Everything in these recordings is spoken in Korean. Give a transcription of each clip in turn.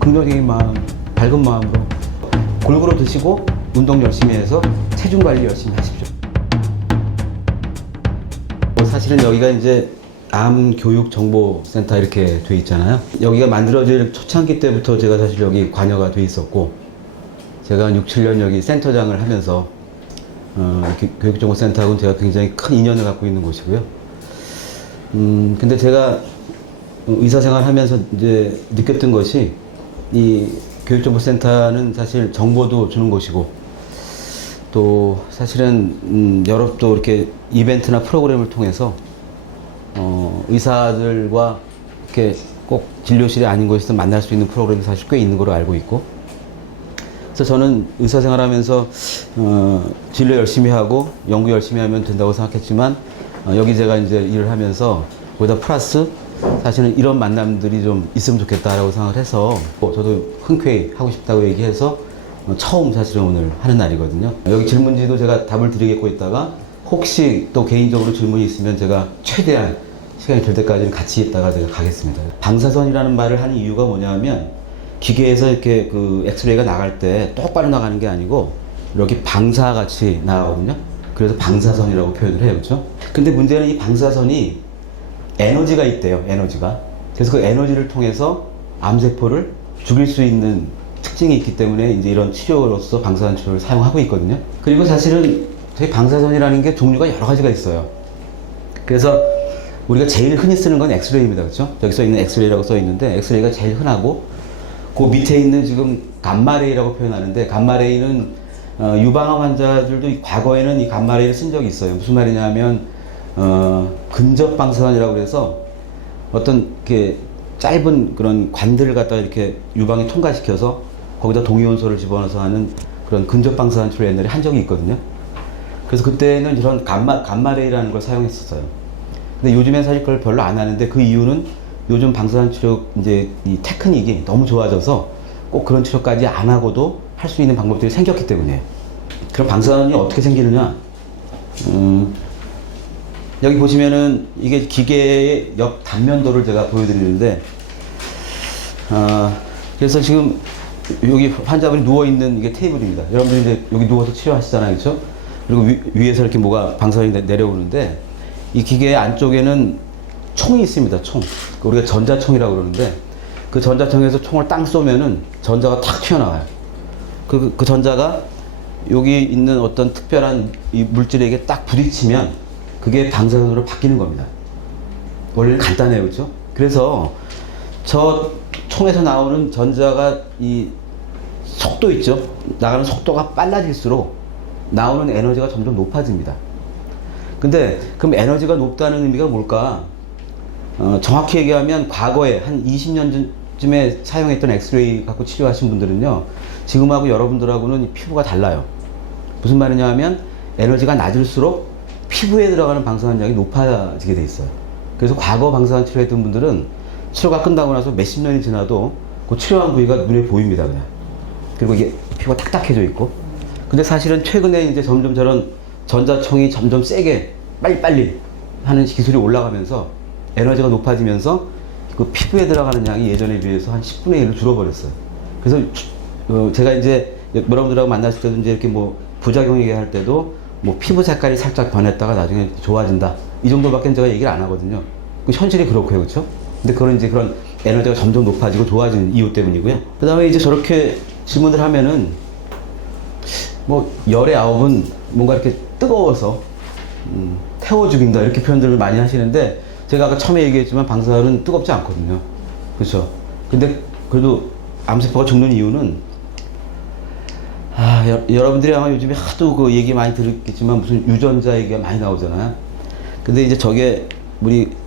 긍정적인 마음, 밝은 마음으로 골고루 드시고 운동 열심히 해서 체중 관리 열심히 하십시오. 사실은 여기가 이제 암교육정보센터 이렇게 돼 있잖아요. 여기가 만들어질 초창기 때부터 제가 사실 여기 관여가 돼 있었고, 제가 한 6, 7년 여기 센터장을 하면서 이렇게 교육정보센터하고는 제가 굉장히 큰 인연을 갖고 있는 곳이고요. 근데 제가 의사생활 하면서 이제 느꼈던 것이, 이 교육정보센터는 사실 정보도 주는 곳이고, 또 사실은 여러 또 이렇게 이벤트나 프로그램을 통해서 의사들과 이렇게 꼭 진료실이 아닌 곳에서 만날 수 있는 프로그램이 사실 꽤 있는 걸로 알고 있고, 그래서 저는 의사생활하면서 진료 열심히 하고 연구 열심히 하면 된다고 생각했지만, 여기 제가 이제 일을 하면서 거기다 플러스 사실은 이런 만남들이 좀 있으면 좋겠다라고 생각을 해서, 저도 흔쾌히 하고 싶다고 얘기해서 처음 사실은 오늘 하는 날이거든요. 여기 질문지도 제가 답을 드리겠고 있다가, 혹시 또 개인적으로 질문이 있으면 제가 최대한 시간이 될 때까지는 같이 있다가 제가 가겠습니다. 방사선이라는 말을 하는 이유가 뭐냐면, 기계에서 이렇게 그 엑스레이가 나갈 때 똑바로 나가는 게 아니고 이렇게 방사같이 나가거든요. 그래서 방사선이라고 표현을 해요. 그렇죠? 근데 문제는 이 방사선이 에너지가 있대요. 에너지가. 그래서 그 에너지를 통해서 암세포를 죽일 수 있는 특징이 있기 때문에 이제 이런 치료로서 방사선 치료를 사용하고 있거든요. 그리고 사실은 저희 방사선이라는 게 종류가 여러 가지가 있어요. 그래서 우리가 제일 흔히 쓰는 건 엑스레이입니다. 그렇죠? 여기 써 있는 엑스레이라고 써 있는데, 엑스레이가 제일 흔하고, 그 밑에 있는 지금 감마레이라고 표현하는데, 감마레이는 유방암 환자들도 과거에는 이 감마레이를 쓴 적이 있어요. 무슨 말이냐면 근접 방사선이라고 그래서 어떤 이렇게 짧은 그런 관들을 갖다 이렇게 유방에 통과시켜서 거기다 동위원소를 집어넣어서 하는 그런 근접 방사선 치료 옛날에 한 적이 있거든요. 그래서 그때는 이런 감마레이라는 걸 사용했었어요. 근데 요즘엔 사실 그걸 별로 안 하는데, 그 이유는 요즘 방사선 치료 이제 이 테크닉이 너무 좋아져서 꼭 그런 치료까지 안 하고도 할 수 있는 방법들이 생겼기 때문에. 그럼 방사선이 어떻게 생기느냐? 여기 보시면은 이게 기계의 옆 단면도를 제가 보여드리는데, 그래서 지금 여기 환자분이 누워있는 이게 테이블입니다. 여러분들이 이제 여기 누워서 치료하시잖아요. 그렇죠? 그리고 위에서 이렇게 뭐가 방사선이 내려오는데, 이 기계 안쪽에는 총이 있습니다. 총. 우리가 전자총이라고 그러는데, 그 전자총에서 총을 땅 쏘면은 전자가 탁 튀어나와요. 그 전자가 여기 있는 어떤 특별한 이 물질에게 딱 부딪히면 그게 방사선으로 바뀌는 겁니다. 원래는 간단해요. 그렇죠? 그래서 저 총에서 나오는 전자가 이 속도 있죠? 나가는 속도가 빨라질수록 나오는 에너지가 점점 높아집니다. 근데 그럼 에너지가 높다는 의미가 뭘까? 정확히 얘기하면 과거에 한 20년 전쯤에 사용했던 엑스레이 갖고 치료하신 분들은요, 지금하고 여러분들하고는 피부가 달라요. 무슨 말이냐 하면, 에너지가 낮을수록 피부에 들어가는 방사선량이 높아지게 돼 있어요. 그래서 과거 방사선 치료했던 분들은 치료가 끝나고 나서 몇십 년이 지나도 그 치료한 부위가 눈에 보입니다. 그냥. 그리고 이게 피부가 딱딱해져 있고. 근데 사실은 최근에 이제 점점 저런 전자총이 점점 세게 빨리빨리 하는 기술이 올라가면서 에너지가 높아지면서 그 피부에 들어가는 양이 예전에 비해서 한 10분의 1로 줄어버렸어요. 그래서 제가 이제 여러분들하고 만났을 때도 이제 이렇게 뭐 부작용 얘기할 때도 뭐 피부 색깔이 살짝 변했다가 나중에 좋아진다, 이 정도밖에 제가 얘기를 안 하거든요. 그 현실이 그렇고요. 그렇죠? 근데 그건 이제 그런 에너지가 점점 높아지고 좋아지는 이유 때문이고요. 그 다음에 이제 저렇게 질문을 하면은, 뭐 열의 아홉은 뭔가 이렇게 뜨거워서 태워 죽인다, 이렇게 표현들을 많이 하시는데, 제가 아까 처음에 얘기했지만 방사선은 뜨겁지 않거든요. 그렇죠? 근데 그래도 암세포가 죽는 이유는, 여러분들이 아마 요즘에 하도 그 얘기 많이 들었겠지만 무슨 유전자 얘기가 많이 나오잖아요. 근데 이제 저게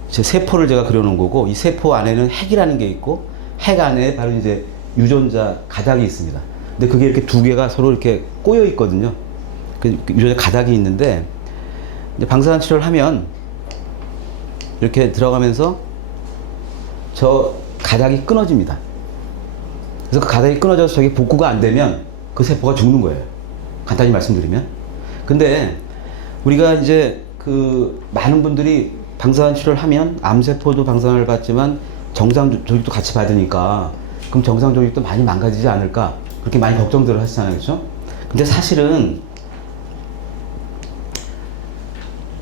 제 세포를 제가 그려놓은 거고, 이 세포 안에는 핵이라는 게 있고, 핵 안에 바로 이제 유전자 가닥이 있습니다. 근데 그게 이렇게 두 개가 서로 이렇게 꼬여 있거든요. 그 유전자 가닥이 있는데, 이제 방사선 치료를 하면 이렇게 들어가면서 저 가닥이 끊어집니다. 그래서 그 가닥이 끊어져서 저게 복구가 안 되면 그 세포가 죽는 거예요. 간단히 말씀드리면. 근데 우리가 이제 그 많은 분들이 방사선 치료를 하면 암세포도 방사선을 받지만 정상 조직도 같이 받으니까 그럼 정상 조직도 많이 망가지지 않을까? 그렇게 많이 걱정들을 하시잖아요. 그렇죠? 근데 사실은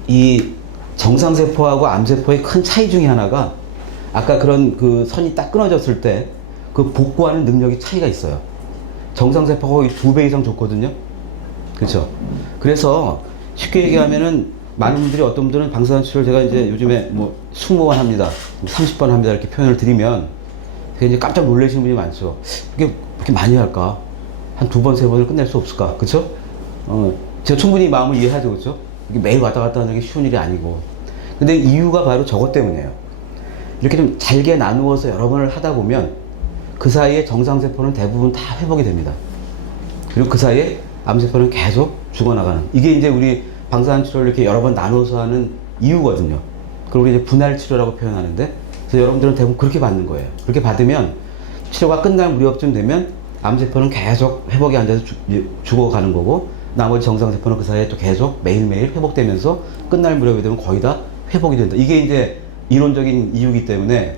이 정상세포하고 암세포의 큰 차이 중에 하나가 아까 그런 그 선이 딱 끊어졌을 때 그 복구하는 능력이 차이가 있어요. 정상세포가 거의 2배 이상 좋거든요. 그렇죠? 그래서 쉽게 얘기하면은 많은 분들이 어떤 분들은 방사선 치료를 제가 이제 요즘에 뭐 20번 합니다. 30번 합니다. 이렇게 표현을 드리면 이제 깜짝 놀라시는 분이 많죠. 이게 그렇게 많이 할까? 한 2번, 3번을 끝낼 수 없을까? 그쵸? 제가 충분히 마음을 이해하죠. 그쵸? 이게 매일 왔다 갔다 하는 게 쉬운 일이 아니고. 근데 이유가 바로 저것 때문이에요. 이렇게 좀 잘게 나누어서 여러 번을 하다 보면 그 사이에 정상세포는 대부분 다 회복이 됩니다. 그리고 그 사이에 암세포는 계속 죽어나가는. 이게 이제 우리 방사선 치료를 이렇게 여러 번 나눠서 하는 이유거든요. 그걸 우리 이제 분할 치료라고 표현하는데, 그래서 여러분들은 대부분 그렇게 받는 거예요. 그렇게 받으면 치료가 끝날 무렵쯤 되면 암세포는 계속 회복이 안 돼서 죽어가는 거고, 나머지 정상세포는 그 사이에 또 계속 매일매일 회복되면서 끝날 무렵이 되면 거의 다 회복이 된다. 이게 이제 이론적인 이유이기 때문에,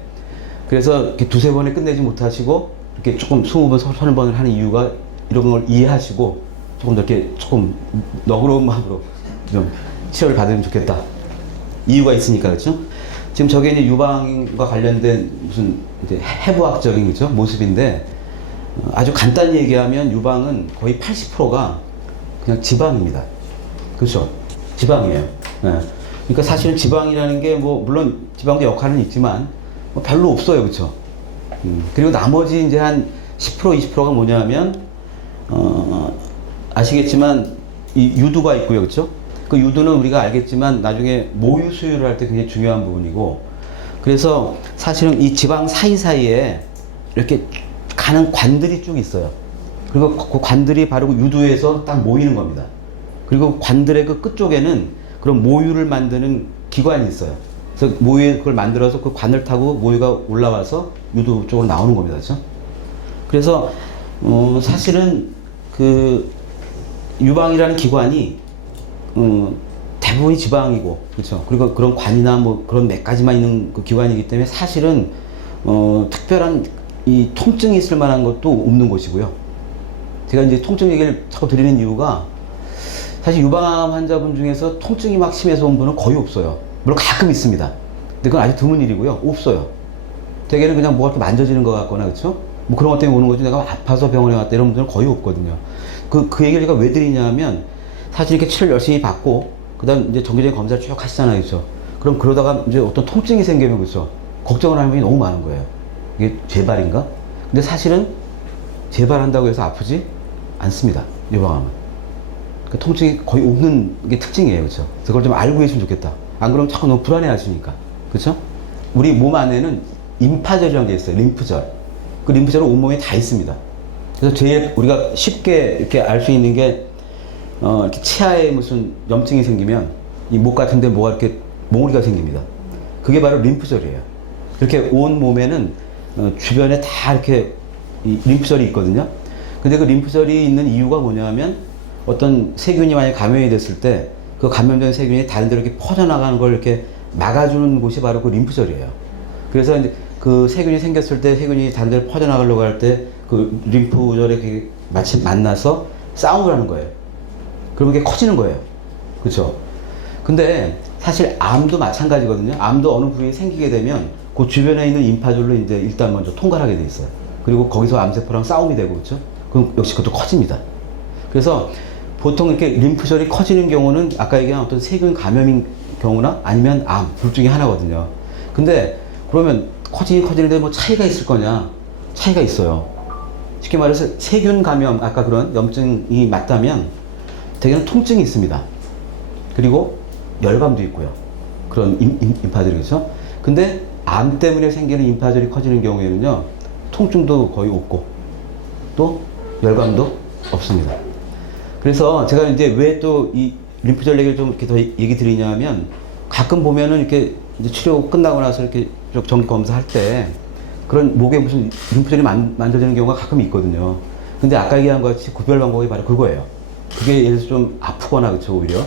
그래서 이렇게 2-3번에 끝내지 못하시고 이렇게 조금 20번, 30번을 하는 이유가 이런 걸 이해하시고 조금 더 이렇게 조금 너그러운 마음으로 좀 치료를 받으면 좋겠다. 이유가 있으니까. 그렇죠? 지금 저게 이제 유방과 관련된 무슨 이제 해부학적인 그렇죠? 모습인데, 아주 간단히 얘기하면 유방은 거의 80%가 그냥 지방입니다. 그렇죠? 지방이에요. 네. 그러니까 사실은 지방이라는 게 뭐 물론 지방도 역할은 있지만 뭐 별로 없어요. 그렇죠? 그리고 나머지 이제 한 10% 20%가 뭐냐면 아시겠지만 이 유두가 있고요. 그렇죠? 그 유두는 우리가 알겠지만 나중에 모유 수유를 할 때 굉장히 중요한 부분이고, 그래서 사실은 이 지방 사이사이에 이렇게 가는 관들이 쭉 있어요. 그리고 그 관들이 바로 그 유두에서 딱 모이는 겁니다. 그리고 관들의 그 끝쪽에는 그런 모유를 만드는 기관이 있어요. 그래서 모유에 그걸 만들어서 그 관을 타고 모유가 올라와서 유두 쪽으로 나오는 겁니다. 그렇죠? 그래서 사실은 그 유방이라는 기관이 대부분이 지방이고, 그렇죠? 그리고 그런 관이나 뭐 그런 몇 가지만 있는 그 기관이기 때문에 사실은 특별한 이 통증이 있을 만한 것도 없는 곳이고요. 제가 이제 통증 얘기를 자꾸 드리는 이유가, 사실 유방암 환자분 중에서 통증이 막 심해서 온 분은 거의 없어요. 물론 가끔 있습니다. 근데 그건 아주 드문 일이고요. 없어요. 대개는 그냥 뭐가 이렇게 만져지는 것 같거나, 그렇죠? 뭐 그런 것 때문에 오는 거지, 내가 아파서 병원에 왔다 이런 분들은 거의 없거든요. 그 얘기를 제가 왜 드리냐 하면, 사실 이렇게 치료를 열심히 받고 그 다음 이제 정기적인 검사를 쭉 하시잖아요. 그렇죠? 그럼 그러다가 이제 어떤 통증이 생기면, 그렇죠? 걱정을 하는 분이 너무 많은 거예요. 이게 재발인가? 근데 사실은 재발한다고 해서 아프지 않습니다. 유방암은. 그 통증이 거의 없는 게 특징이에요. 그렇죠? 그걸 좀 알고 계시면 좋겠다. 안 그러면 자꾸 너무 불안해 하시니까. 그렇죠? 우리 몸 안에는 임파절이라는 게 있어요. 림프절. 그 림프절은 온몸에 다 있습니다. 그래서 제일 우리가 쉽게 이렇게 알 수 있는 게, 이렇게 치아에 무슨 염증이 생기면 이 목 같은 데 뭐가 이렇게 몽우리가 생깁니다. 그게 바로 림프절이에요. 그렇게 온 몸에는 주변에 다 이렇게 이 림프절이 있거든요. 근데 그 림프절이 있는 이유가 뭐냐면, 어떤 세균이 만약에 감염이 됐을 때 그 감염된 세균이 다른 데로 이렇게 퍼져나가는 걸 이렇게 막아주는 곳이 바로 그 림프절이에요. 그래서 이제 그 세균이 생겼을 때 세균이 다른 데로 퍼져나가려고 할 때 그 림프절에 마치 만나서 싸움을 하는 거예요. 그러면 이게 커지는 거예요. 그렇죠? 근데 사실 암도 마찬가지거든요. 암도 어느 부위에 생기게 되면 그 주변에 있는 임파절로 이제 일단 먼저 통과하게 돼 있어요. 그리고 거기서 암세포랑 싸움이 되고, 그렇죠? 그럼 역시 그것도 커집니다. 그래서 보통 이렇게 림프절이 커지는 경우는 아까 얘기한 어떤 세균 감염인 경우나 아니면 암, 둘 중에 하나거든요. 근데 그러면 커지는데 뭐 차이가 있을 거냐? 차이가 있어요. 쉽게 말해서 세균 감염, 아까 그런 염증이 맞다면 대개는 통증이 있습니다. 그리고 열감도 있고요. 그런 임파절이죠. 근데 암 때문에 생기는 임파절이 커지는 경우에는요, 통증도 거의 없고 또 열감도 없습니다. 그래서 제가 이제 왜 또 이 림프절 얘기를 좀 이렇게 더 얘기 드리냐면, 가끔 보면은 이렇게 이제 치료 끝나고 나서 이렇게 정기 검사할 때 그런 목에 무슨 림프절이 만져지는 경우가 가끔 있거든요. 근데 아까 얘기한 것 같이 구별 방법이 바로 그거예요. 그게 예를 들어서 좀 아프거나, 그렇죠, 오히려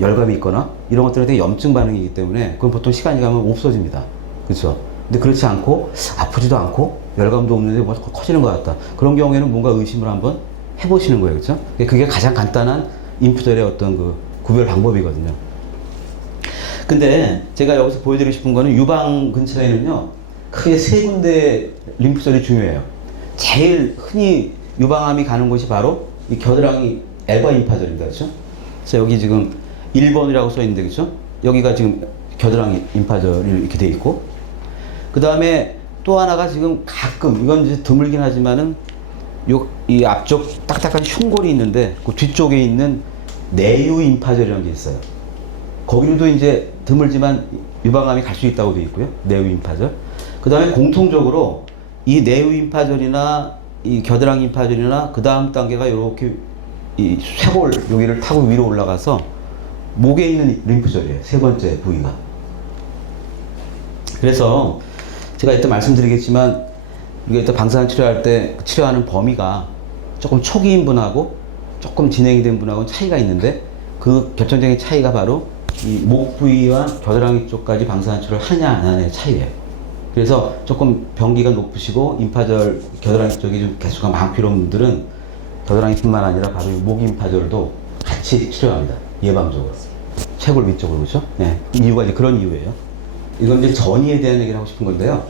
열감이 있거나 이런 것들은 되게 염증 반응이기 때문에 그건 보통 시간이 가면 없어집니다. 그렇죠? 근데 그렇지 않고 아프지도 않고 열감도 없는데 뭐가 커지는 것 같다. 그런 경우에는 뭔가 의심을 한번 해보시는 거예요. 그렇죠? 그게 가장 간단한 인프절의 어떤 그 구별 방법이거든요. 근데 제가 여기서 보여드리고 싶은 거는 유방 근처에는요, 크게 세 군데 림프절이 중요해요. 제일 흔히 유방암이 가는 곳이 바로 이 겨드랑이 엘바 임파절입니다. 그렇죠? 그래서 여기 지금 1번이라고 써 있는데, 그렇죠? 여기가 지금 겨드랑이 임파절이 이렇게 돼 있고, 그 다음에 또 하나가 지금 가끔, 이건 이제 드물긴 하지만은 이 앞쪽 딱딱한 흉골이 있는데 그 뒤쪽에 있는 내유 임파절이라는 게 있어요. 거기로도 이제 드물지만 유방암이 갈 수 있다고 되어 있고요. 내유 임파절. 그 다음에 공통적으로 이 내유 임파절이나 이 겨드랑이 임파절이나 그 다음 단계가 이렇게 이 쇄골 여기를 타고 위로 올라가서 목에 있는 림프절이에요. 세 번째 부위가. 그래서 제가 이따 말씀드리겠지만 우리가 이따 방사선 치료할 때 치료하는 범위가 조금 초기인 분하고 조금 진행이 된 분하고는 차이가 있는데 그 결정적인 차이가 바로 이 목 부위와 겨드랑이 쪽까지 방사선 치료를 하냐 안 하냐의 차이예요. 그래서 조금 병기가 높으시고 임파절 겨드랑이 쪽이 좀 개수가 많고 이런 분들은 겨드랑이뿐만 아니라 바로 목 임파절도 같이 치료합니다. 예방적으로. 쇄골 위쪽으로. 그렇죠? 네. 이유가 이제 그런 이유예요. 이건 이제 전이에 대한 얘기를 하고 싶은 건데요.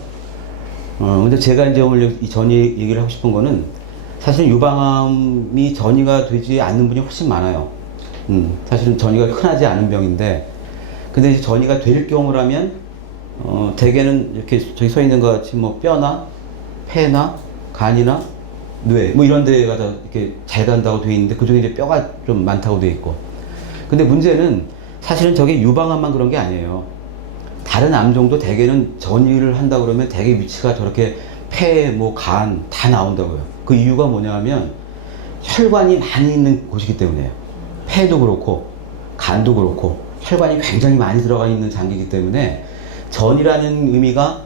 근데 제가 이제 오늘 이 전이 얘기를 하고 싶은 거는 사실 유방암이 전이가 되지 않는 분이 훨씬 많아요. 사실은 전이가 흔하지 않은 병인데, 근데 이제 전이가 될 경우라면, 대개는 이렇게 저기 서 있는 것 같이 뭐 뼈나, 폐나, 간이나, 뇌, 뭐 이런 데가 다 이렇게 잘 간다고 되어 있는데, 그중에 이제 뼈가 좀 많다고 되어 있고. 근데 문제는 사실은 저게 유방암만 그런 게 아니에요. 다른 암종도 대개는 전이를 한다 그러면 대개 위치가 저렇게 폐, 뭐 간 다 나온다고요. 그 이유가 뭐냐면 혈관이 많이 있는 곳이기 때문에요. 폐도 그렇고 간도 그렇고 혈관이 굉장히 많이 들어가 있는 장기이기 때문에 전이라는 의미가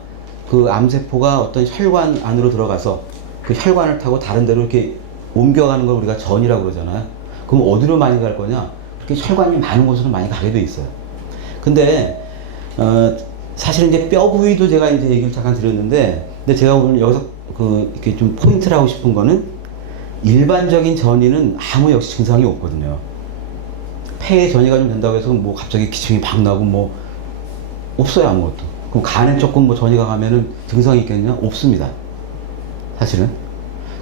그 암세포가 어떤 혈관 안으로 들어가서 그 혈관을 타고 다른 데로 이렇게 옮겨가는 걸 우리가 전이라고 그러잖아요. 그럼 어디로 많이 갈 거냐? 그렇게 혈관이 많은 곳으로 많이 가게 돼 있어요. 근데 사실은 이제 뼈 부위도 제가 이제 얘기를 잠깐 드렸는데, 근데 제가 오늘 여기서 이렇게 좀 포인트를 하고 싶은 거는 일반적인 전이는 아무 역시 증상이 없거든요. 폐에 전이가 좀 된다고 해서 뭐 갑자기 기침이 막 나고 뭐 없어요. 아무것도. 그럼 간에 조금 뭐 전이가 가면은 증상이 있겠냐? 없습니다. 사실은.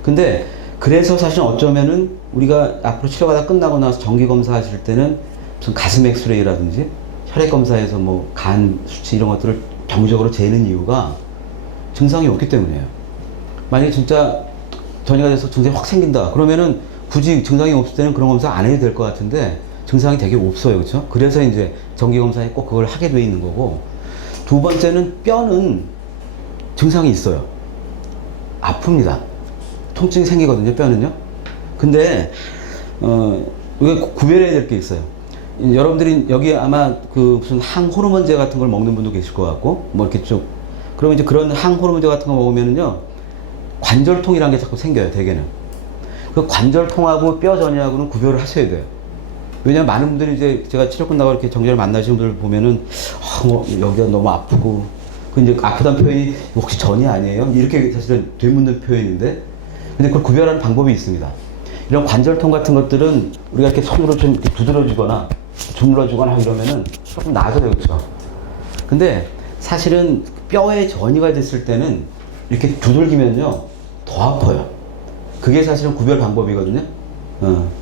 근데 그래서 사실 어쩌면은 우리가 앞으로 치료가 다 끝나고 나서 정기검사 하실 때는 무슨 가슴 엑스레이라든지 혈액검사에서 뭐 간 수치 이런 것들을 정기적으로 재는 이유가 증상이 없기 때문이에요. 만약에 진짜 전이가 돼서 증상이 확 생긴다 그러면은 굳이 증상이 없을 때는 그런 검사 안 해도 될 것 같은데 증상이 되게 없어요. 그렇죠? 그래서 이제 정기검사에 꼭 그걸 하게 돼 있는 거고, 두 번째는 뼈는 증상이 있어요. 아픕니다. 통증이 생기거든요. 뼈는요. 근데 이게 구별해야 될 게 있어요. 여러분들이 여기 아마 그 무슨 항호르몬제 같은 걸 먹는 분도 계실 것 같고, 뭐 이렇게 쭉. 그러면 이제 그런 항호르몬제 같은 거 먹으면은요, 관절통이라는 게 자꾸 생겨요, 대개는. 그 관절통하고 뼈 전이하고는 구별을 하셔야 돼요. 왜냐면 많은 분들이 이제 제가 치료 끝나고 이렇게 정전을 만나시는 분들 보면은, 뭐 여기가 너무 아프고, 그 이제 아프다는 표현이 혹시 전이 아니에요? 이렇게 사실은 되묻는 표현인데, 근데 그걸 구별하는 방법이 있습니다. 이런 관절통 같은 것들은 우리가 이렇게 손으로 좀 이렇게 두드려주거나, 주물러주거나 이러면은 조금 나아져요. 그렇죠? 근데 사실은 뼈에 전이가 됐을 때는 이렇게 두들기면요 더 아파요. 그게 사실은 구별 방법이거든요.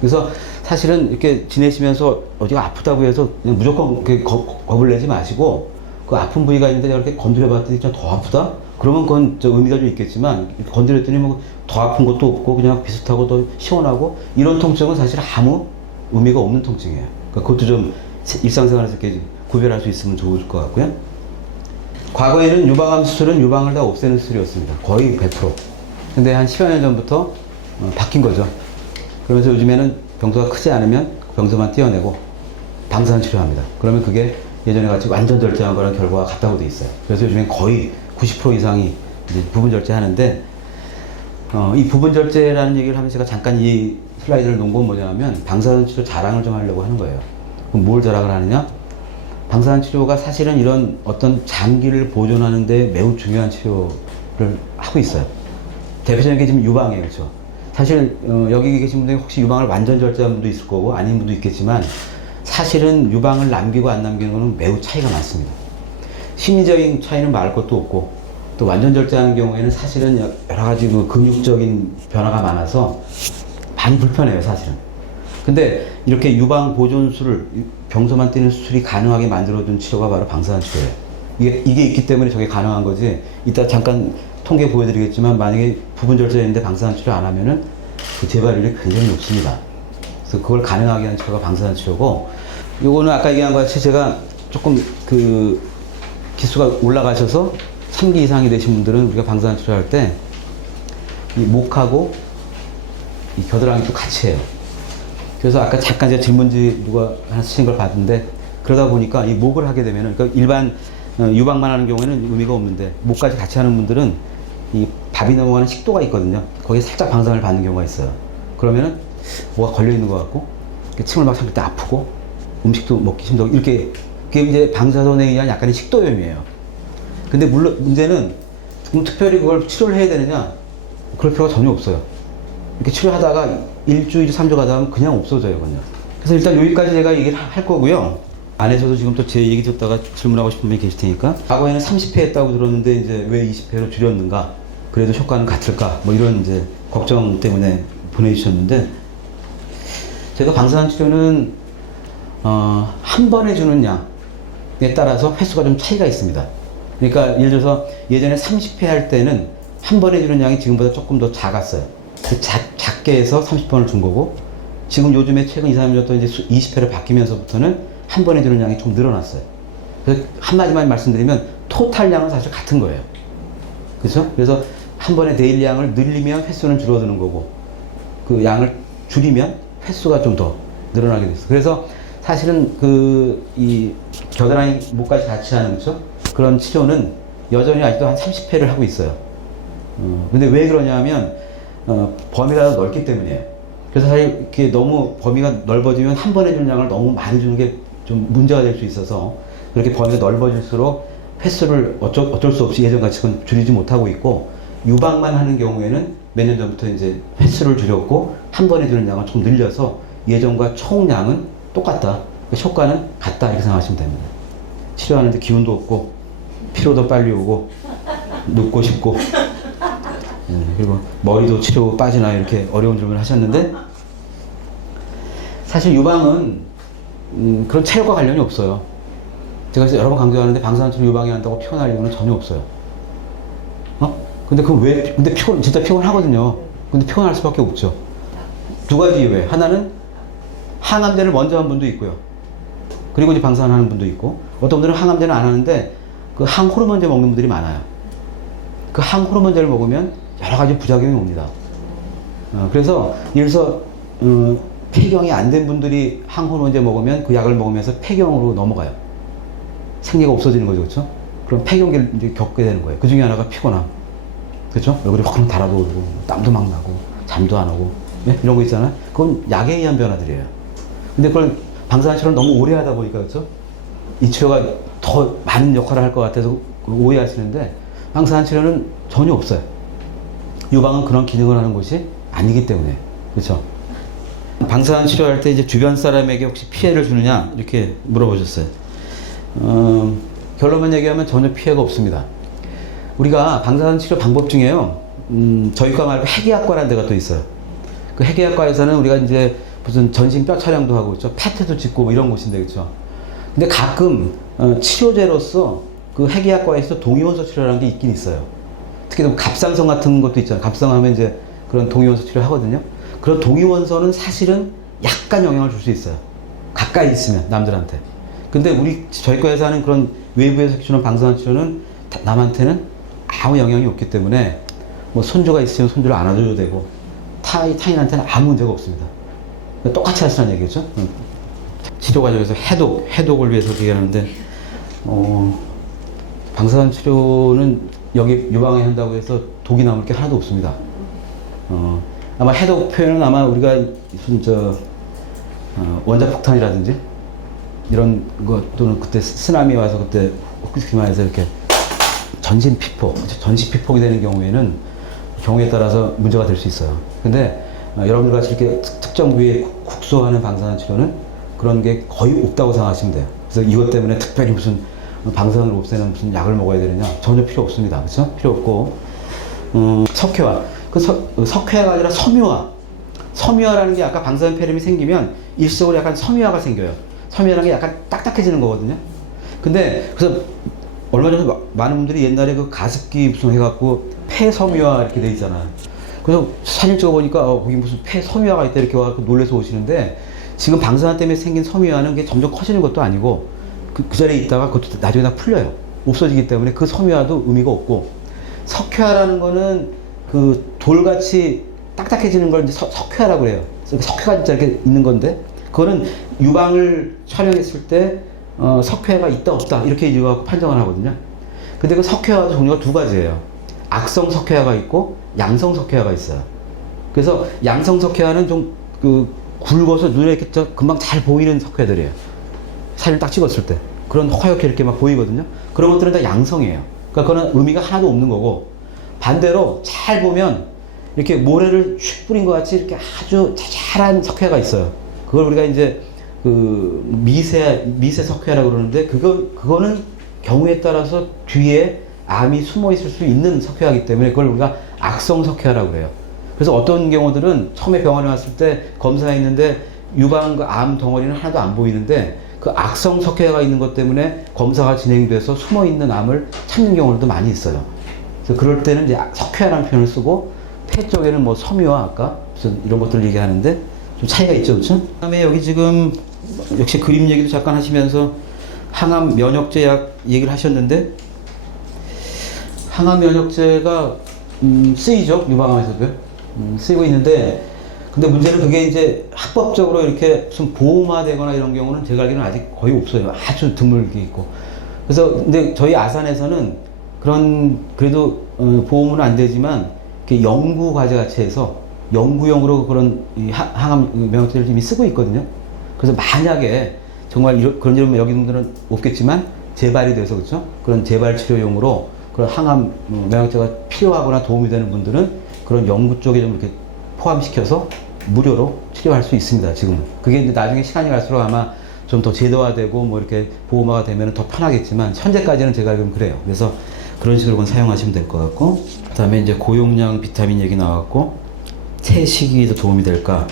그래서 사실은 이렇게 지내시면서 어디가 아프다고 해서 그냥 무조건 이렇게 겁을 내지 마시고, 그 아픈 부위가 있는데 이렇게 건드려 봤더니 좀 더 아프다? 그러면 그건 저 의미가 좀 있겠지만, 건드렸더니 뭐 더 아픈 것도 없고 그냥 비슷하고 더 시원하고 이런 통증은 사실 아무 의미가 없는 통증이에요. 그러니까 그것도 좀 일상생활에서 이렇게 구별할 수 있으면 좋을 것 같고요. 과거에는 유방암 수술은 유방을 다 없애는 수술이었습니다. 거의 100%. 근데 한 10여 년 전부터 바뀐 거죠. 그러면서 요즘에는 병소가 크지 않으면 병소만 떼어내고 방사선 치료합니다. 그러면 그게 예전에 같이 완전 절제한 거랑 결과가 같다고 돼 있어요. 그래서 요즘엔 거의 90% 이상이 이제 부분 절제하는데, 이 부분 절제라는 얘기를 하면 제가 잠깐 이 슬라이드를 놓은 건 뭐냐면 방사선 치료 자랑을 좀 하려고 하는 거예요. 그럼 뭘 자랑을 하느냐? 방사선 치료가 사실은 이런 어떤 장기를 보존하는 데 매우 중요한 치료를 하고 있어요. 대표적인 게 지금 유방이에요. 그렇죠? 사실 여기 계신 분들이 혹시 유방을 완전 절제한 분도 있을 거고 아닌 분도 있겠지만 사실은 유방을 남기고 안 남기는 거는 매우 차이가 많습니다. 심리적인 차이는 말할 것도 없고 또 완전 절제하는 경우에는 사실은 여러 가지 그 근육적인 변화가 많아서 많이 불편해요, 사실은. 근데 이렇게 유방 보존술을 병소만 떼는 수술이 가능하게 만들어준 치료가 바로 방사선 치료예요. 이게 있기 때문에 저게 가능한 거지. 이따 잠깐 통계 보여드리겠지만 만약에 부분 절제했는데 방사선 치료 안 하면은 그 재발률이 굉장히 높습니다. 그래서 그걸 가능하게 하는 치료가 방사선 치료고, 요거는 아까 얘기한 것 같이 제가 조금 그 기수가 올라가셔서 3기 이상이 되신 분들은 우리가 방사선 치료할 때 이 목하고 이 겨드랑이도 같이 해요. 그래서 아까 잠깐 제가 질문지 누가 하나 쓰신 걸 봤는데 그러다 보니까 이 목을 하게 되면은 그러니까 일반 유방만 하는 경우에는 의미가 없는데 목까지 같이 하는 분들은 이 밥이 넘어가는 식도가 있거든요. 거기에 살짝 방사선을 받는 경우가 있어요. 그러면은 뭐가 걸려 있는 것 같고 침을 막 삼킬 때 아프고 음식도 먹기 힘들고 이렇게 그게 이제 방사선에 의한 약간의 식도염이에요. 근데 물론 문제는 특별히 그걸 치료를 해야 되느냐 그럴 필요가 전혀 없어요. 이렇게 치료하다가 1주, 2주, 3주 가다 보면 그냥 없어져요, 그냥. 그래서 일단 여기까지 제가 얘기를 할 거고요. 안에서도 지금 또 제 얘기 듣다가 질문하고 싶은 분이 계실 테니까. 과거에는 30회 했다고 들었는데 이제 왜 20회로 줄였는가? 그래도 효과는 같을까? 뭐 이런 이제 걱정 때문에 보내주셨는데 제가 방사선 치료는 한 번에 주는 양에 따라서 횟수가 좀 차이가 있습니다. 그러니까 예를 들어서 예전에 30회 할 때는 한 번에 주는 양이 지금보다 조금 더 작았어요. 작게 해서 30번을 준 거고 지금 요즘에 최근 2, 3년 전부터 이제 20회를 바뀌면서부터는 한 번에 주는 양이 좀 늘어났어요. 그래서 한마디만 말씀드리면 토탈 양은 사실 같은 거예요. 그렇죠? 그래서 한 번에 데일리 양을 늘리면 횟수는 줄어드는 거고 그 양을 줄이면 횟수가 좀 더 늘어나게 됐어요. 그래서 사실은 이 겨드랑이 목까지 같이 하는 그렇죠? 그런 치료는 여전히 아직도 한 30회를 하고 있어요. 근데 왜 그러냐면 범위가 넓기 때문이에요. 그래서 사실 이렇게 너무 범위가 넓어지면 한 번에 주는 양을 너무 많이 주는 게 좀 문제가 될 수 있어서 그렇게 범위가 넓어질수록 횟수를 어쩔 수 없이 예전같이 줄이지 못하고 있고 유방만 하는 경우에는 몇 년 전부터 이제 횟수를 줄였고 한 번에 주는 양을 좀 늘려서 예전과 총량은 똑같다. 효과는 같다 이렇게 생각하시면 됩니다. 치료하는데 기운도 없고 피로도 빨리 오고 눕고 싶고 그리고 머리도 치료 빠지나 이렇게 어려운 질문을 하셨는데 사실 유방은 그런 체력과 관련이 없어요. 제가 그래서 여러 번 강조하는데 방사선 치료 유방이 한다고 피곤할 이유는 전혀 없어요. 근데 근데 진짜 피곤하거든요. 근데 피곤할 수밖에 없죠. 두 가지 이유에 하나는 항암제를 먼저 한 분도 있고요. 그리고 이제 방사선 하는 분도 있고 어떤 분들은 항암제는 안 하는데 그 항호르몬제 먹는 분들이 많아요. 그 항호르몬제를 먹으면 여러 가지 부작용이 옵니다. 그래서 예를 들어서 폐경이 안 된 분들이 항호르몬제 먹으면 그 약을 먹으면서 폐경으로 넘어가요. 생리가 없어지는 거죠, 그렇죠? 그럼 폐경기를 이제 겪게 되는 거예요. 그 중에 하나가 피곤함, 그렇죠? 얼굴이 확 달아오르고 땀도 막 나고 잠도 안 오고 네? 이런 거 있잖아요. 그건 약에 의한 변화들이에요. 근데 그걸 방사선 치료를 너무 오래 하다 보니까 그렇죠? 이 치료가 더 많은 역할을 할 것 같아서 오해하시는데 방사선 치료는 전혀 없어요. 유방은 그런 기능을 하는 곳이 아니기 때문에 그렇죠. 방사선 치료할 때 이제 주변 사람에게 혹시 피해를 주느냐 이렇게 물어보셨어요. 결론만 얘기하면 전혀 피해가 없습니다. 우리가 방사선 치료 방법 중에요. 저희과 말고 핵의학과라는 데가 또 있어요. 그 핵의학과에서는 우리가 이제 무슨 전신 뼈 촬영도 하고 있죠. 패트도 찍고 뭐 이런 곳인데 그렇죠. 근데 가끔 치료제로서 그 핵의학과에서 동위원소 치료라는 게 있긴 있어요. 특히 좀 갑상선 같은 것도 있잖아요. 갑상하면 이제 그런 동위원소 치료 하거든요. 그런 동위원소는 사실은 약간 영향을 줄 수 있어요. 가까이 있으면 남들한테. 근데 저희 과에서 하는 그런 외부에서 주는 방사선 치료는 남한테는 아무 영향이 없기 때문에 뭐 손주가 있으면 손주를 안아줘도 되고 타인한테는 아무 문제가 없습니다. 똑같이 하시라는 얘기죠. 치료 과정에서 해독을 위해서 얘기하는데 방사선 치료는 여기 유방에 한다고 해서 독이 남을 게 하나도 없습니다. 아마 해독 표현은 아마 우리가 무슨 원자폭탄이라든지 이런 것 또는 그때 쓰나미 와서 그때 후쿠시마에서 이렇게 전신 피폭이 되는 경우에는 경우에 따라서 문제가 될 수 있어요. 근데 여러분들 같이 이렇게 특정 부위에 국소하는 방사선 치료는 그런 게 거의 없다고 생각하시면 돼요. 그래서 이것 때문에 특별히 무슨 방사선을 없애는 무슨 약을 먹어야 되느냐? 전혀 필요 없습니다. 그렇죠? 필요 없고, 석회화. 석회화가 아니라 섬유화. 섬유화라는 게 아까 방사선 폐렴이 생기면 일시적으로 약간 섬유화가 생겨요. 섬유화라는 게 약간 딱딱해지는 거거든요. 근데 그래서 얼마 전에 많은 분들이 옛날에 그 가습기 무슨 해갖고 폐섬유화 이렇게 돼 있잖아요. 그래서 사진 찍어보니까 거기 무슨 폐섬유화가 있다 이렇게 와서 놀래서 오시는데, 지금 방사선 때문에 생긴 섬유화는 게 점점 커지는 것도 아니고 그 자리에 있다가 그것도 나중에 다 풀려요. 없어지기 때문에 그 섬유화도 의미가 없고, 석회화라는 거는 그 돌같이 딱딱해지는 걸 이제 석회화라고 그래요. 석회가 진짜 이렇게 있는 건데, 그거는 유방을 촬영했을 때 석회가 있다 없다 이렇게 이제 판정을 하거든요. 근데 그 석회화도 종류가 두 가지예요. 악성 석회화가 있고 양성 석회화가 있어요. 그래서 양성 석회화는 좀 그 굵어서 눈에 이렇게 금방 잘 보이는 석회들이에요. 사진을 딱 찍었을 때 그런 허옇게 이렇게 막 보이거든요. 그런 것들은 다 양성이에요. 그러니까 그거는 의미가 하나도 없는 거고, 반대로 잘 보면 이렇게 모래를 슉 뿌린 것 같이 이렇게 아주 자잘한 석회가 있어요. 그걸 우리가 이제 그 미세 석회라고 그러는데, 그거는 경우에 따라서 뒤에 암이 숨어 있을 수 있는 석회이기 때문에 그걸 우리가 악성 석회라고 그래요. 그래서 어떤 경우들은 처음에 병원에 왔을 때 검사했는데 유방 그 암 덩어리는 하나도 안 보이는데, 그 악성 석회가 있는 것 때문에 검사가 진행돼서 숨어 있는 암을 찾는 경우도 많이 있어요. 그래서 그럴 때는 이제 석회라는 표현을 쓰고, 폐 쪽에는 뭐 섬유화 아까 무슨 이런 것들을 얘기하는데 좀 차이가 있죠, 그렇죠? 그다음에 여기 지금 역시 그림 얘기도 잠깐 하시면서 항암 면역제 약 얘기를 하셨는데, 항암 면역제가 쓰이죠, 유방암에서도요. 쓰이고 있는데, 근데 문제는 그게 이제 합법적으로 이렇게 무슨 보험화되거나 이런 경우는 제가 알기로는 아직 거의 없어요. 아주 드물게 있고. 그래서 근데 저희 아산에서는 그런 그래도 보험은 안 되지만 이렇게 연구 과제 같이 해서 연구용으로 그런 항암 면역제를 이미 쓰고 있거든요. 그래서 만약에 정말 그런 일은 여기 분들은 없겠지만 재발이 돼서 그렇죠? 그런 재발 치료용으로 그런 항암 면역제가 필요하거나 도움이 되는 분들은 그런 연구 쪽에 좀 이렇게 포함시켜서 무료로 치료할 수 있습니다, 지금. 그게 이제 나중에 시간이 갈수록 아마 좀 더 제도화되고 뭐 이렇게 보험화가 되면 더 편하겠지만, 현재까지는 제가 알기로는 그래요. 그래서 그런 식으로 그건 사용하시면 될 것 같고, 그 다음에 이제 고용량 비타민 얘기 나왔고, 채식이 더 도움이 될까?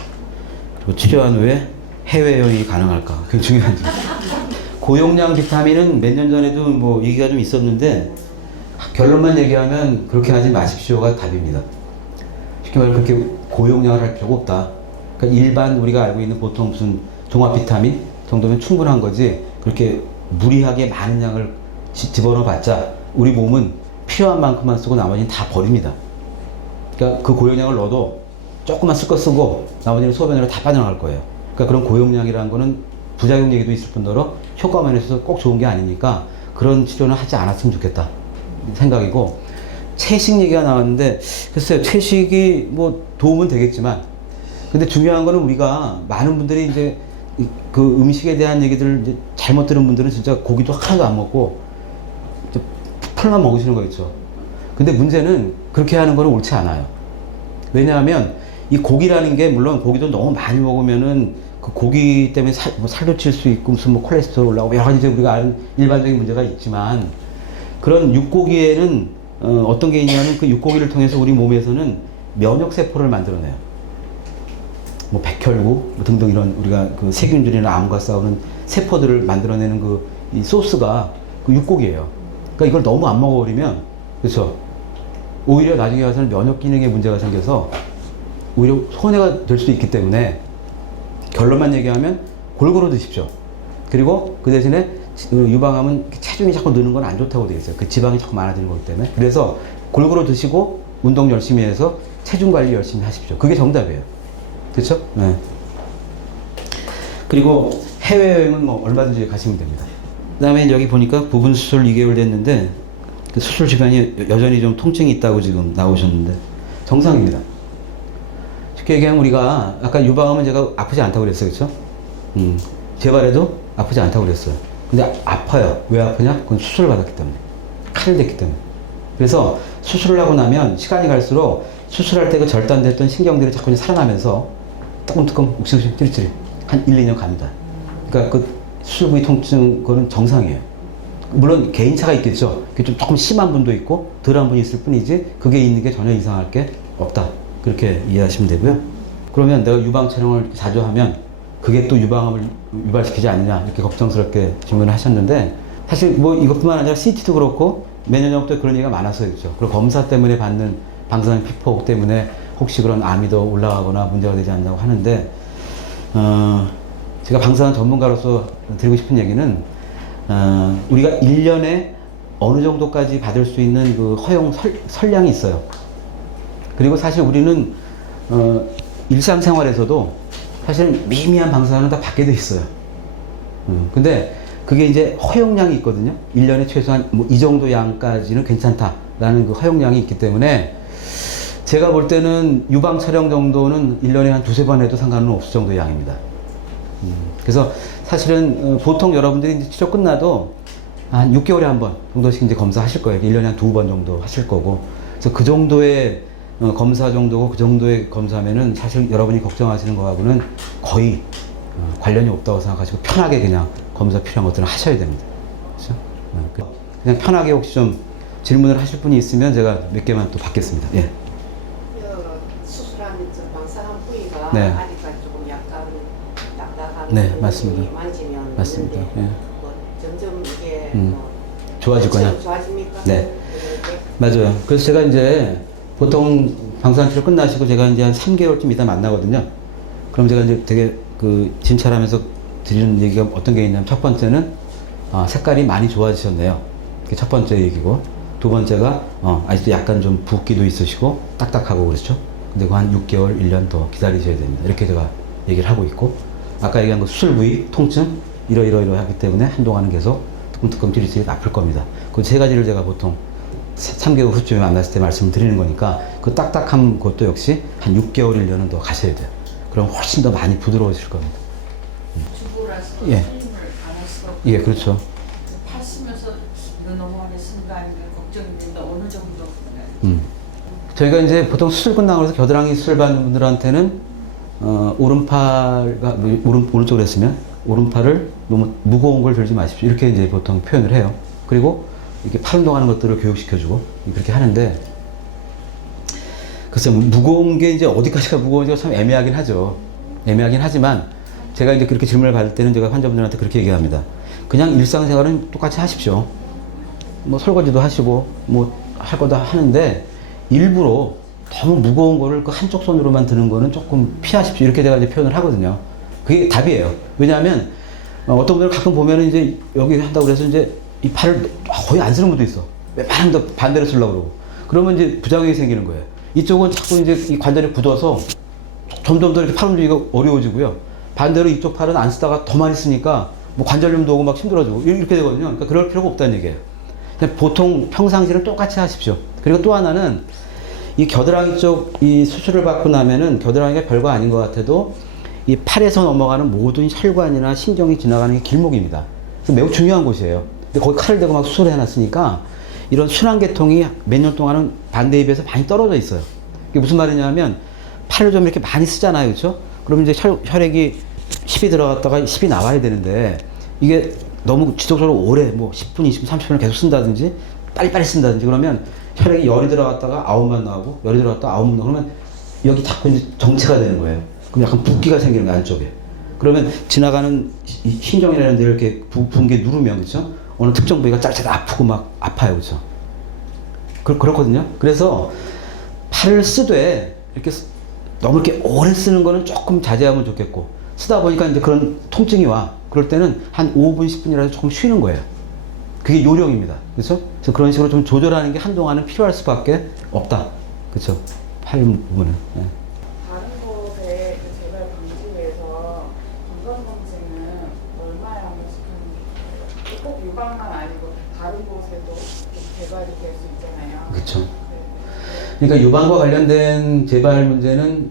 그리고 치료한 후에 해외여행이 가능할까? 그게 중요한 점. 고용량 비타민은 몇 년 전에도 뭐 얘기가 좀 있었는데, 결론만 얘기하면 그렇게 하지 마십시오가 답입니다. 쉽게 말해 그렇게 고용량을 할 필요가 없다. 그러니까 일반 우리가 알고 있는 보통 무슨 종합 비타민 정도면 충분한 거지, 그렇게 무리하게 많은 양을 집어넣어 봤자 우리 몸은 필요한 만큼만 쓰고 나머지는 다 버립니다. 그러니까 그 고용량을 넣어도 조금만 쓸 거 쓰고 나머지는 소변으로 다 빠져나갈 거예요. 그러니까 그런 고용량이라는 거는 부작용 얘기도 있을 뿐더러 효과만 있어서 꼭 좋은 게 아니니까 그런 치료는 하지 않았으면 좋겠다 생각이고, 채식 얘기가 나왔는데 글쎄요, 채식이 뭐 도움은 되겠지만, 근데 중요한 거는 우리가 많은 분들이 이제 그 음식에 대한 얘기들을 이제 잘못 들은 분들은 진짜 고기도 하나도 안 먹고 풀만 먹으시는 거겠죠. 근데 문제는 그렇게 하는 거는 옳지 않아요. 왜냐하면 이 고기라는 게, 물론 고기도 너무 많이 먹으면은 그 고기 때문에 살도 찔 수 있고 무슨 뭐 콜레스테롤 올라오고 여러 가지 우리가 아는 일반적인 문제가 있지만, 그런 육고기에는 어떤 게 있냐면 그 육고기를 통해서 우리 몸에서는 면역세포를 만들어내요. 뭐 백혈구 등등 이런 우리가 그 세균들이나 암과 싸우는 세포들을 만들어내는 이 소스가 그 육고기예요. 그러니까 이걸 너무 안 먹어버리면, 그렇죠? 오히려 나중에 가서는 면역 기능에 문제가 생겨서 오히려 손해가 될 수도 있기 때문에, 결론만 얘기하면 골고루 드십시오. 그리고 그 대신에 유방암은 체중이 자꾸 느는 건 안 좋다고 되어 있어요. 그 지방이 자꾸 많아지는 거기 때문에. 그래서 골고루 드시고 운동 열심히 해서 체중 관리 열심히 하십시오. 그게 정답이에요. 그렇죠? 네. 그리고 해외여행은 뭐 얼마든지 가시면 됩니다. 그 다음에 여기 보니까 부분 수술 2개월 됐는데 그 수술 주변이 여전히 좀 통증이 있다고 지금 나오셨는데 정상입니다. 쉽게 얘기하면 우리가 아까 유방암은 제가 아프지 않다고 그랬어요. 그렇죠? 재발해도 아프지 않다고 그랬어요. 근데 아파요. 왜 아프냐? 그건 수술을 받았기 때문에. 칼을 댔기 때문에. 그래서 수술을 하고 나면 시간이 갈수록 수술할 때 그 절단됐던 신경들이 자꾸 이제 살아나면서 뜨끔뜨끔 욱신욱신 찌릿찌릿 한 1, 2년 갑니다. 그러니까 그 수술 부위 통증 그거는 정상이에요. 물론 개인차가 있겠죠. 그게 좀 조금 심한 분도 있고 덜한 분이 있을 뿐이지 그게 있는 게 전혀 이상할 게 없다. 그렇게 이해하시면 되고요. 그러면 내가 유방 촬영을 자주 하면 그게 또 유방암을 유발시키지 않느냐 이렇게 걱정스럽게 질문을 하셨는데 사실 뭐 이것뿐만 아니라 CT도 그렇고 매년 또 그런 얘기가 많아서 그렇죠. 그리고 검사 때문에 받는 방사능 피폭 때문에 혹시 그런 암이 더 올라가거나 문제가 되지 않냐고 하는데 제가 방사능 전문가로서 드리고 싶은 얘기는 우리가 1년에 어느 정도까지 받을 수 있는 그 허용 설량이 있어요. 그리고 사실 우리는 일상생활에서도 사실 미미한 방사능은 다 받게 돼 있어요. 근데 그게 이제 허용량이 있거든요. 1년에 최소한 뭐 이 정도 양까지는 괜찮다라는 그 허용량이 있기 때문에 제가 볼 때는 유방 촬영 정도는 1년에 한 두세 번 해도 상관은 없을 정도의 양입니다. 그래서 사실은 보통 여러분들이 이제 치료 끝나도 한 6개월에 한 번 정도씩 이제 검사하실 거예요. 1년에 한 2번 정도 하실 거고. 그래서 그 정도의 검사 정도고 그 정도의 검사면은 사실 여러분이 걱정하시는 거하고는 거의 관련이 없다고 생각하시고 편하게 그냥 검사 필요한 것들은 하셔야 됩니다. 그렇죠? 그냥 편하게 혹시 좀 질문을 하실 분이 있으면 제가 몇 개만 또 받겠습니다. 예. 수술한 방사능 부위가 네. 아직까지 조금 약간 딱딱한 네, 맞습니다. 만지면 맞습니다. 있는데 예. 뭐 점점 이게 좋아질 거냐? 좋아집니까? 네. 맞아요. 그래서 제가 이제 보통 방사능 치료 끝나시고 제가 이제 한 3개월쯤 있다 만나거든요. 그럼 제가 이제 되게 그 진찰하면서 드리는 얘기가 어떤 게 있냐면 첫 번째는 색깔이 많이 좋아지셨네요. 그게 첫 번째 얘기고 두 번째가 아직도 약간 좀 붓기도 있으시고 딱딱하고 그렇죠. 근데 그 한 6개월, 1년 더 기다리셔야 됩니다. 이렇게 제가 얘기를 하고 있고 아까 얘기한 그 수술 부위 통증 이러하기 때문에 한동안은 계속 뜨끔뜨끔 찌릿찌릿 아플 겁니다. 그 세 가지를 제가 보통 3개월 후쯤에 만났을 때 말씀을 드리는 거니까 그 딱딱한 것도 역시 한 6개월, 1년은 더 가셔야 돼요. 그럼 훨씬 더 많이 부드러워질 겁니다. 주부라서 예. 스lim을 안 할 수가 없고 예, 그렇죠. 팔 쓰면서 이거 너무 안 했습니다 아니면 걱정이 된다 어느 정도 저희가 이제 보통 수술 끝나고 나서 겨드랑이 수술 받는 분들한테는 오른팔과 오른쪽으로 했으면 오른팔을 너무 무거운 걸 들지 마십시오. 이렇게 이제 보통 표현을 해요. 그리고 이렇게 팔 운동하는 것들을 교육시켜주고 그렇게 하는데 글쎄 무거운 게 이제 어디까지가 무거운지가 참 애매하긴 하죠. 애매하긴 하지만 제가 이제 그렇게 질문을 받을 때는 제가 환자분들한테 그렇게 얘기합니다. 그냥 일상생활은 똑같이 하십시오. 뭐 설거지도 하시고 뭐 할 거다 하는데 일부러 너무 무거운 거를 그 한쪽 손으로만 드는 거는 조금 피하십시오. 이렇게 제가 이제 표현을 하거든요. 그게 답이에요. 왜냐하면 어떤 분들 가끔 보면은 이제 여기 한다고 그래서 이제 이 팔을 거의 안 쓰는 분도 있어. 웬만하면 더 반대로 쓰려고 그러고. 그러면 이제 부작용이 생기는 거예요. 이쪽은 자꾸 이제 이 관절이 굳어서 점점 더 이렇게 팔 움직이기가 어려워지고요. 반대로 이쪽 팔은 안 쓰다가 더 많이 쓰니까 뭐 관절염도 오고 막 힘들어지고 이렇게 되거든요. 그러니까 그럴 필요가 없다는 얘기예요. 그냥 보통 평상시를 똑같이 하십시오. 그리고 또 하나는 이 겨드랑이 쪽 이 수술을 받고 나면은 겨드랑이가 별거 아닌 것 같아도 이 팔에서 넘어가는 모든 혈관이나 신경이 지나가는 게 길목입니다. 그래서 매우 중요한 곳이에요. 근데 거기 칼을 대고 막 수술을 해놨으니까 이런 순환계통이 몇 년 동안은 반대에 비해서 많이 떨어져 있어요. 이게 무슨 말이냐면 팔을 좀 이렇게 많이 쓰잖아요. 그렇죠? 그럼 이제 혈액이 10이 들어갔다가 10이 나와야 되는데 이게 너무 지속적으로 오래 뭐 10분, 20분, 30분을 계속 쓴다든지 빨리빨리 쓴다든지 그러면 혈액이 열이 들어갔다가 9만 나오고 열이 들어갔다가 9만 나오고 그러면 여기 자꾸 이제 정체가 되는 거예요. 그럼 약간 붓기가 생기는 거예요, 안쪽에. 그러면 지나가는 신경이라는 데를 이렇게 부은 게 누르면 그렇죠? 어느 특정 부위가 짤짤 아프고 막 아파요. 그렇죠? 그렇거든요. 그래서 팔을 쓰되 이렇게 너무 이렇게 오래 쓰는 거는 조금 자제하면 좋겠고 쓰다 보니까 이제 그런 통증이 와. 그럴 때는 한 5분, 10분이라도 조금 쉬는 거예요. 그게 요령입니다. 그렇죠? 그래서 그런 식으로 좀 조절하는 게 한동안은 필요할 수밖에 없다. 그렇죠? 팔 부분은. 네. 다른 곳에 그 재발 방지 위해서 건강검진은 얼마에 한 번씩 하는 거예요? 꼭 유방만 아니고 다른 곳에도 재발이 될 수 있잖아요. 그렇죠. 네. 그러니까 유방과 관련된 재발 문제는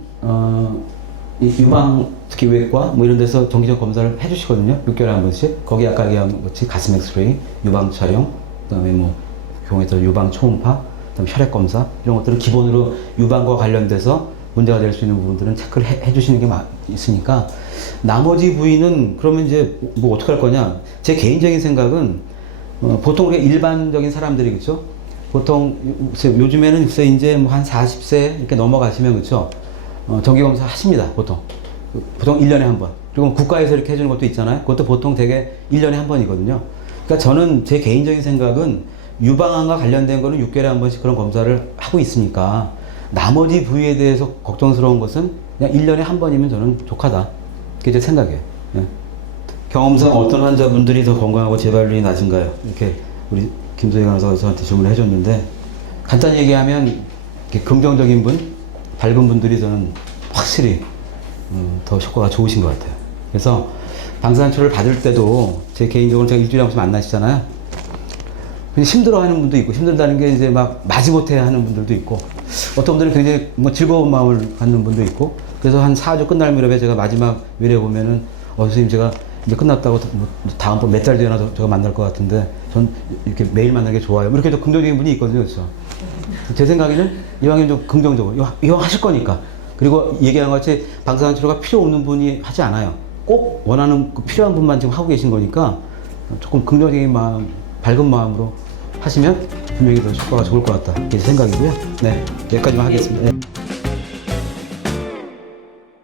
이 유방 특히 외과 뭐 이런 데서 정기적 검사를 해주시거든요. 6개월에 한 번씩. 거기 아까 얘기한 것이 가슴 엑스레이, 유방 촬영, 그다음에 뭐 경우에 따라 유방 초음파, 그다음에 혈액 검사 이런 것들은 기본으로 유방과 관련돼서 문제가 될 수 있는 부분들은 체크를 해주시는 게 있으니까 나머지 부위는 그러면 이제 뭐 어떻게 할 거냐? 제 개인적인 생각은 보통 우리가 일반적인 사람들이 그렇죠? 보통 요즘에는 글쎄 이제 뭐 한 40세 이렇게 넘어가시면 그렇죠? 정기검사 하십니다. 보통 1년에 한 번. 그리고 국가에서 이렇게 해주는 것도 있잖아요. 그것도 보통 되게 1년에 한 번이거든요. 그러니까 저는 제 개인적인 생각은 유방암과 관련된 거는 6개월에 한 번씩 그런 검사를 하고 있으니까 나머지 부위에 대해서 걱정스러운 것은 그냥 1년에 한 번이면 저는 족하다. 그게 제 생각이에요. 예. 경험상 어떤 환자분들이 더 건강하고 재발률이 낮은가요? 이렇게 우리 김소희 간호사가 저한테 질문을 해줬는데 간단히 얘기하면 이렇게 긍정적인 분, 밝은 분들이 저는 확실히 더 효과가 좋으신 것 같아요. 그래서 방사선치료를 받을 때도 제 개인적으로 제가 일주일에 한 번씩 만나시잖아요. 힘들어하는 분도 있고 힘들다는 게 이제 막 마지못해 하는 분들도 있고 어떤 분들은 굉장히 뭐 즐거운 마음을 갖는 분도 있고 그래서 한 4주 끝날 무렵에 제가 마지막 위례 보면은 선생님 제가 이제 끝났다고 뭐 다음번 몇 달 뒤에나 제가 만날 것 같은데 전 이렇게 매일 만나는 게 좋아요. 이렇게 좀 긍정적인 분이 있거든요. 그렇죠? 제 생각에는 이왕이면 좀 긍정적으로 이왕 하실 거니까 그리고 얘기한 것 같이 방사선 치료가 필요 없는 분이 하지 않아요. 꼭 원하는 필요한 분만 지금 하고 계신 거니까 조금 긍정적인 마음, 밝은 마음으로 하시면 분명히 더 효과가 좋을 것 같다. 이게 제 생각이고요. 네, 여기까지만 하겠습니다. 네.